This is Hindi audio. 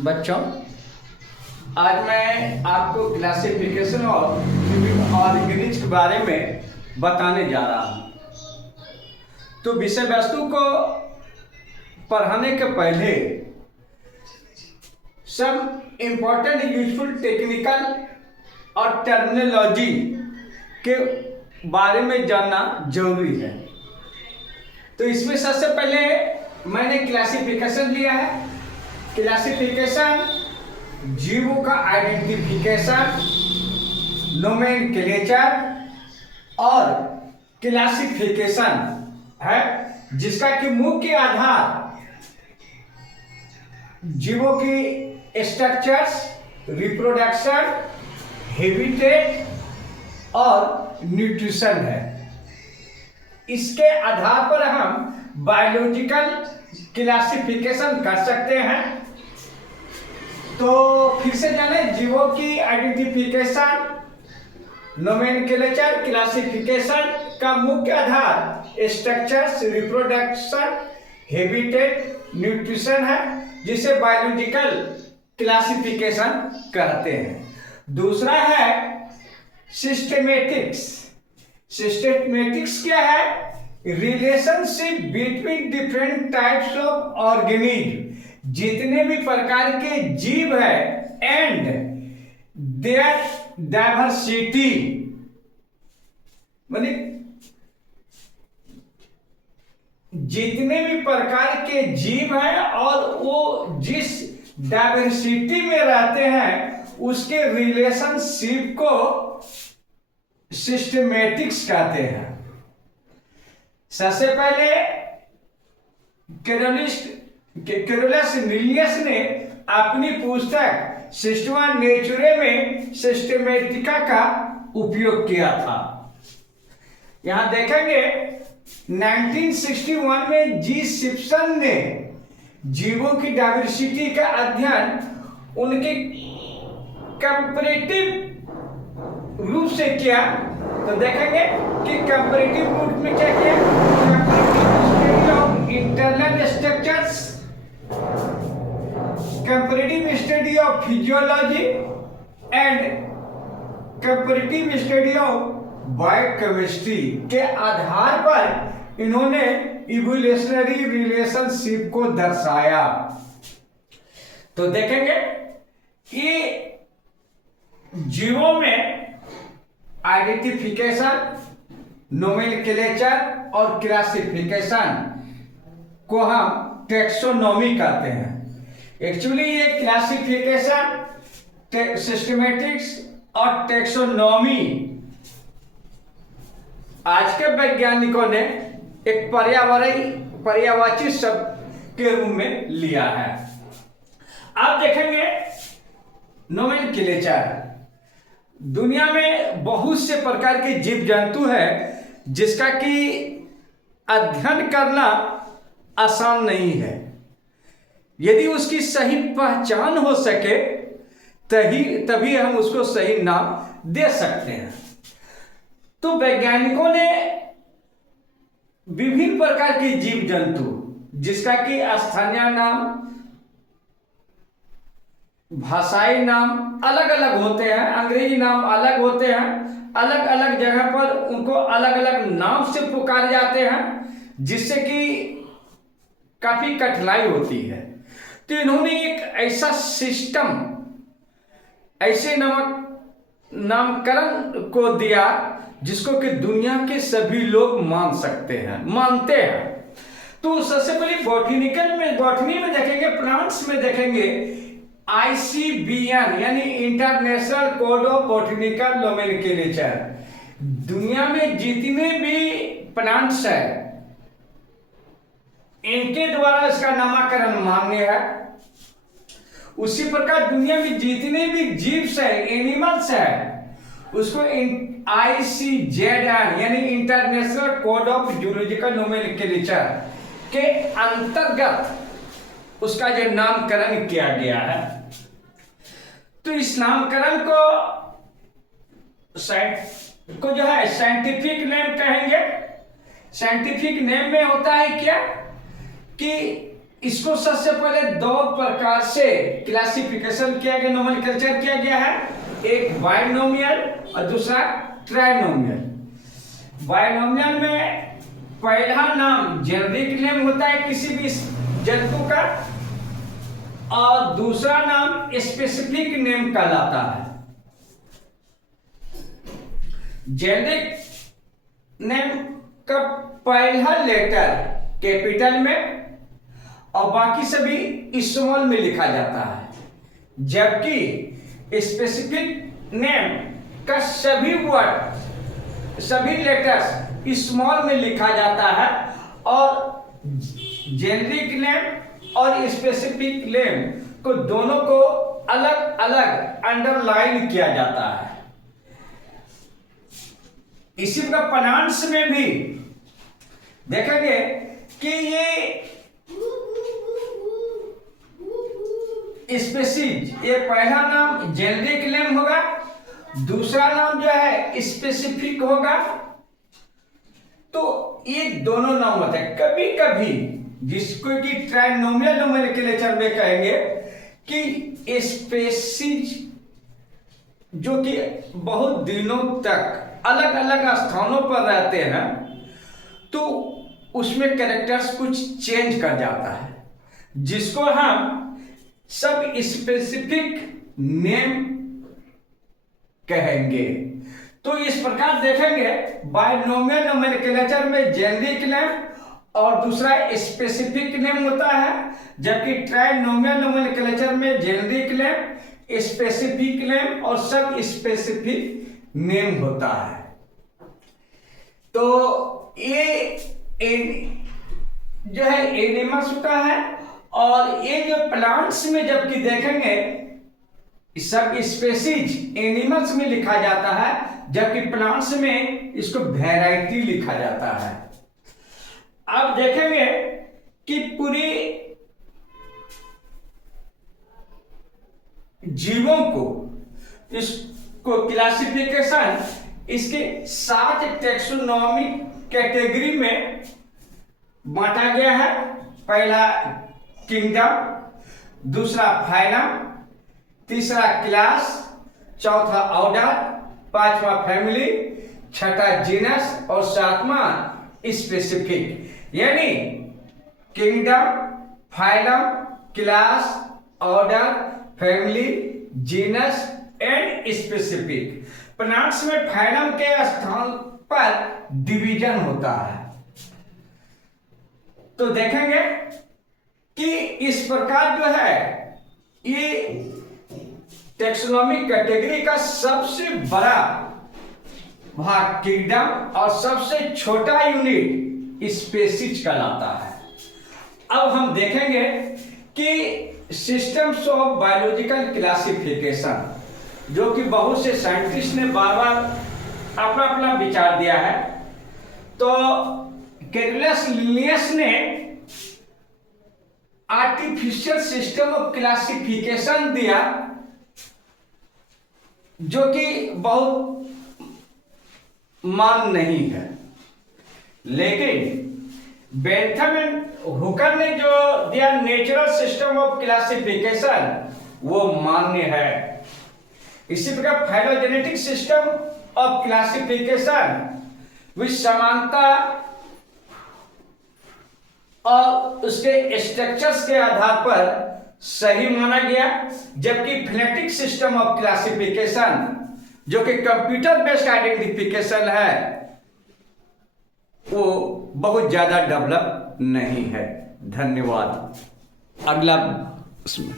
बच्चों, आज मैं आपको क्लासिफिकेशन और ऑर्गेनिज के बारे में बताने जा रहा हूँ। तो विषय वस्तु को पढ़ाने के पहले सब इम्पोर्टेंट यूजफुल टेक्निकल और टर्मिनोलॉजी के बारे में जानना जरूरी है। तो इसमें सबसे पहले मैंने क्लासिफिकेशन लिया है। क्लासिफिकेशन जीवों का आइडेंटिफिकेशन, नोमेनक्लेचर और क्लासिफिकेशन है, जिसका कि मुख्य आधार जीवों की स्ट्रक्चर्स, रिप्रोडक्शन, हैबिटेट और न्यूट्रिशन है। इसके आधार पर हम बायोलॉजिकल क्लासिफिकेशन कर सकते हैं। तो फिर से जाने, जीवों की आइडेंटिफिकेशन, नोमेनक्लेचर, क्लासिफिकेशन का मुख्य आधार स्ट्रक्चर्स, रिप्रोडक्शन, हैबिटेट, न्यूट्रिशन है, जिसे बायोलॉजिकल क्लासिफिकेशन कहते हैं। दूसरा है सिस्टेमेटिक्स। सिस्टेमेटिक्स क्या है? Relationship between different types of organism, जितने भी प्रकार के जीव है एंड देयर डाइवर्सिटी, माने जितने भी प्रकार के जीव हैं और वो जिस डाइवर्सिटी में रहते हैं उसके रिलेशनशिप को सिस्टेमेटिक्स कहते हैं। सबसे पहले कैरोलस लिनियस ने अपनी पुस्तक सिस्टमा नेचुरे में सिस्टेमेटिका का उपयोग किया था। यहां देखेंगे 1961 में जी सिप्सन ने जीवों की डाइवर्सिटी का अध्ययन उनके कंपैरेटिव रूप से किया। तो देखेंगे कि कंपैरेटिव रूप में क्या किया? Comparative study of internal structures, comparative study of physiology and comparative study of biochemistry के आधार पर इन्होंने इवोल्यूशनरी रिलेशनशिप को दर्शाया। तो देखेंगे कि जीवों में आइडेंटिफिकेशन, नोमेनक्लेचर और क्लासिफिकेशन को हम टेक्सोनॉमी कहते हैं। एक्चुअली ये क्लासिफिकेशन, सिस्टेमेटिक्स और टेक्सोनॉमी आज के वैज्ञानिकों ने एक पर्यायवाची शब्द के रूप में लिया है। आप देखेंगे नोमेनक्लेचर। दुनिया में बहुत से प्रकार के जीव जंतु है जिसका कि अध्ययन करना आसान नहीं है। यदि उसकी सही पहचान हो सके तभी हम उसको सही नाम दे सकते हैं। तो वैज्ञानिकों ने विभिन्न प्रकार के जीव जंतु, जिसका कि स्थानीय नाम, भाषाई नाम अलग अलग होते हैं, अंग्रेजी नाम अलग होते हैं, अलग अलग जगह पर उनको अलग अलग नाम से पुकारे जाते हैं, जिससे कि काफी कठिनाई होती है। तो इन्होंने एक ऐसा सिस्टम, ऐसे नामकरण को दिया जिसको कि दुनिया के सभी लोग मानते हैं। तो सबसे पहले बॉटनी में देखेंगे, प्लांट्स में देखेंगे ICBN यानी international code of botanical nomenclature. दुनिया में जितने भी प्लांट्स है इनके द्वारा इसका नामकरण मान्य है। उसी प्रकार दुनिया में जितने भी जीव्स है, एनिमल्स है, उसको ICZN यानी international code of zoological nomenclature के अंतर्गत उसका जो नामकरण किया गया है। तो इस नामकरण को जो है साइंटिफिक नेम कहेंगे। साइंटिफिक नेम में होता है क्या? कि इसको सबसे पहले दो प्रकार से क्लासिफिकेशन किया गया, नोमेनक्लेचर किया गया है, एक बाइनोमियल और दूसरा ट्राइनोमियल। बाइनोमियल में पहला नाम जेनेरिक नेम होता है किसी भी जंतु का और दूसरा नाम स्पेसिफिक नेम कहलाता है। जेनेरिक नेम का पहला लेटर कैपिटल में और बाकी सभी स्मॉल में लिखा जाता है, जबकि स्पेसिफिक नेम का सभी वर्ड सभी लेटर्स स्मॉल में लिखा जाता है और जेनेरिक नेम और स्पेसिफिक नेम को दोनों को अलग अलग अंडरलाइन किया जाता है। इसी प्रकार प्रोनाउंस में भी देखेंगे कि ये स्पेसिज, ये पहला नाम जेनेरिक नेम होगा, दूसरा नाम जो है स्पेसिफिक होगा। तो ये दोनों नाम होते हैं। कभी कभी जिसको कि ट्राइनोमियल नोमेनक्लेचर में कहेंगे कि स्पेसिज जो कि बहुत दिनों तक अलग अलग स्थानों पर रहते हैं तो उसमें कैरेक्टर्स कुछ चेंज कर जाता है, जिसको हम सब स्पेसिफिक नेम कहेंगे। तो इस प्रकार देखेंगे बाइनोमियल नोमेनक्लेचर में जेनेरिक नेम और दूसरा स्पेसिफिक नेम होता है, जबकि ट्राइनोमियल नोमेनक्लेचर में जेनेरिक नेम, स्पेसिफिक नेम और सब स्पेसिफिक नेम होता है। तो ये जो है एनिमल्स होता है और ये जो प्लांट्स में जबकि देखेंगे सब स्पेसीज एनिमल्स में लिखा जाता है, जबकि प्लांट्स में इसको वैरायटी लिखा जाता है। अब देखेंगे कि पूरी जीवों को इसको क्लासिफिकेशन इसके 7 टेक्सोनॉमिक कैटेगरी में बांटा गया है। पहला किंगडम, दूसरा फाइलम, तीसरा क्लास, चौथा ऑर्डर, पांचवा फैमिली, छठा जीनस और सातवां स्पेसिफिक। यानी kingdom, phylum, class, order, family, genus and specific. Plants में फाइलम के स्थान पर डिवीजन होता है। तो देखेंगे कि इस प्रकार जो है ये टेक्सोनॉमिक कैटेगरी का सबसे बड़ा भाग किंगडम और सबसे छोटा यूनिट स्पेसीज कहलाता है। अब हम देखेंगे कि सिस्टम्स ऑफ बायोलॉजिकल क्लासिफिकेशन, जो कि बहुत से साइंटिस्ट ने बार बार अपना अपना विचार दिया है। तो कैरोलस लिनियस ने आर्टिफिशियल सिस्टम ऑफ क्लासिफिकेशन दिया, जो कि बहुत मान नहीं है, लेकिन बेंथम एंड हुकर ने जो दिया नेचुरल सिस्टम ऑफ क्लासिफिकेशन वो मान्य है। इसी प्रकार phylogenetic system of classification which समानता और उसके स्ट्रक्चर्स के आधार पर सही माना गया, जबकि फिनेटिक सिस्टम ऑफ क्लासिफिकेशन जो कि कंप्यूटर बेस्ड आइडेंटिफिकेशन है वो बहुत ज्यादा डेवलप नहीं है। धन्यवाद। अगला उसमें